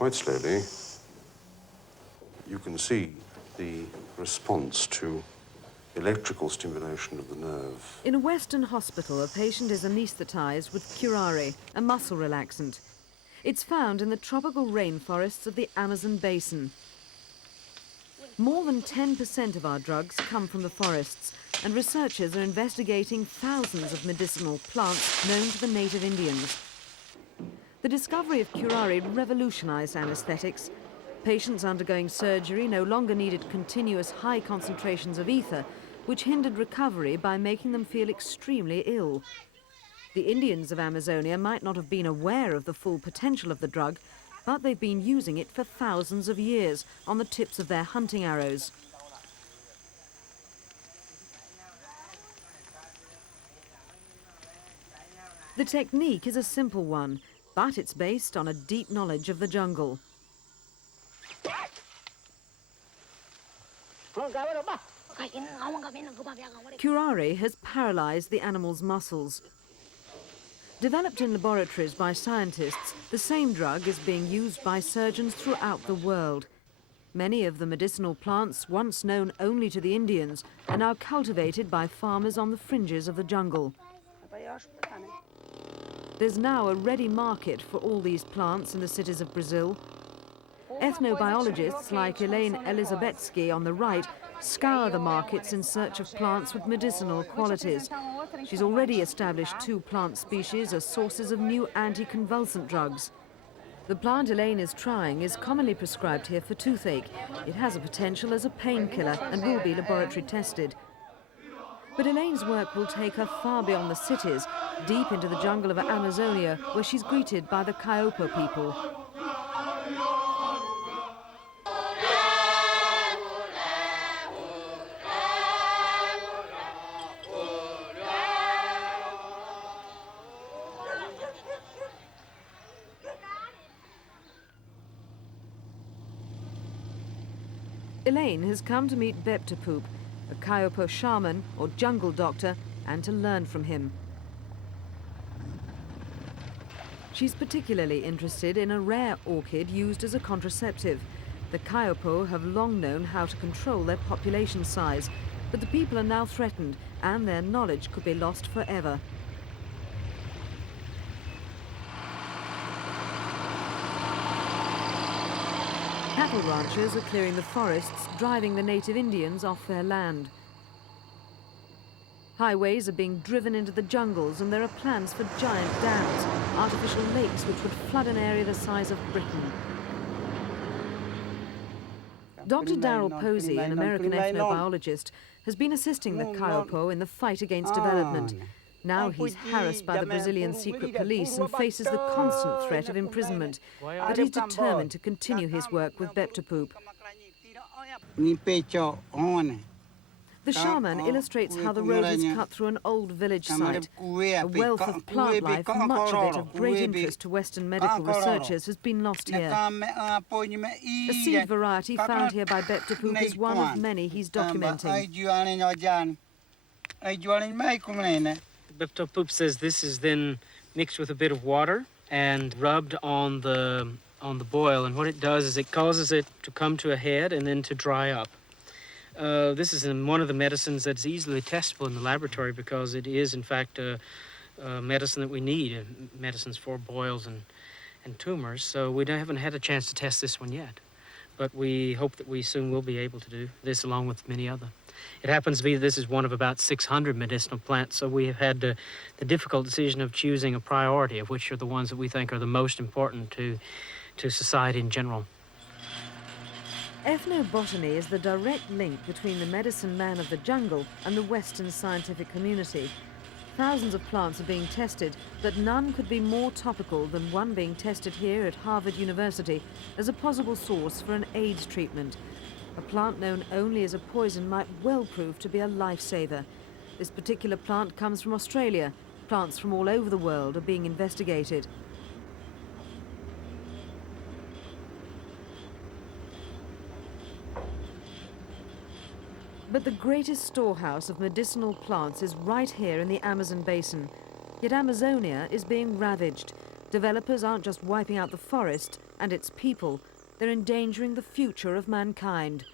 quite slowly, you can see the response to electrical stimulation of the nerve. In a Western hospital, a patient is anaesthetized with curare, a muscle relaxant. It's found in the tropical rainforests of the Amazon basin. More than 10% of our drugs come from the forests, and researchers are investigating thousands of medicinal plants known to the native Indians. The discovery of curare revolutionized anesthetics. Patients undergoing surgery no longer needed continuous high concentrations of ether, which hindered recovery by making them feel extremely ill. The Indians of Amazonia might not have been aware of the full potential of the drug, but they've been using it for thousands of years on the tips of their hunting arrows. The technique is a simple one, but it's based on a deep knowledge of the jungle. Curare has paralyzed the animal's muscles. Developed in laboratories by scientists, the same drug is being used by surgeons throughout the world. Many of the medicinal plants, once known only to the Indians, are now cultivated by farmers on the fringes of the jungle. There's now a ready market for all these plants in the cities of Brazil. Ethnobiologists like Elaine Elizabetsky on the right scour the markets in search of plants with medicinal qualities. She's already established 2 plant species as sources of new anticonvulsant drugs. The plant Elaine is trying is commonly prescribed here for toothache. It has a potential as a painkiller and will be laboratory tested. But Elaine's work will take her far beyond the cities, deep into the jungle of Amazonia, where she's greeted by the Kayoko people. Elaine has come to meet Beptapoop, a Kayoko shaman or jungle doctor, and to learn from him. She's particularly interested in a rare orchid used as a contraceptive. The Kayoko have long known how to control their population size, but the people are now threatened and their knowledge could be lost forever. Cattle ranchers are clearing the forests, driving the native Indians off their land. Highways are being driven into the jungles, and there are plans for giant dams, artificial lakes which would flood an area the size of Britain. Dr. Darrell Posey, an American ethnobiologist, has been assisting the Kayoko in the fight against development. Now he's harassed by the Brazilian secret police and faces the constant threat of imprisonment. But he's determined to continue his work with Beptapoop. The shaman illustrates how the road is cut through an old village site. A wealth of plant life, much of it of great interest to Western medical researchers, has been lost here. A seed variety found here by Beptapoop is one of many he's documenting. Beptapoop says this is then mixed with a bit of water and rubbed on the boil, and what it does is it causes it to come to a head and then to dry up. This is one of the medicines that's easily testable in the laboratory because it is, in fact, a medicine that we need, medicines for boils and tumors. So we haven't had a chance to test this one yet, but we hope that we soon will be able to do this along with many other. It happens to be that this is one of about 600 medicinal plants, so we have had the difficult decision of choosing a priority of which are the ones that we think are the most important to society in general. Ethnobotany is the direct link between the medicine man of the jungle and the Western scientific community. Thousands of plants are being tested, but none could be more topical than one being tested here at Harvard University as a possible source for an AIDS treatment. A plant known only as a poison might well prove to be a lifesaver. This particular plant comes from Australia. Plants from all over the world are being investigated. But the greatest storehouse of medicinal plants is right here in the Amazon basin. Yet Amazonia is being ravaged. Developers aren't just wiping out the forest, and its people, they're endangering the future of mankind.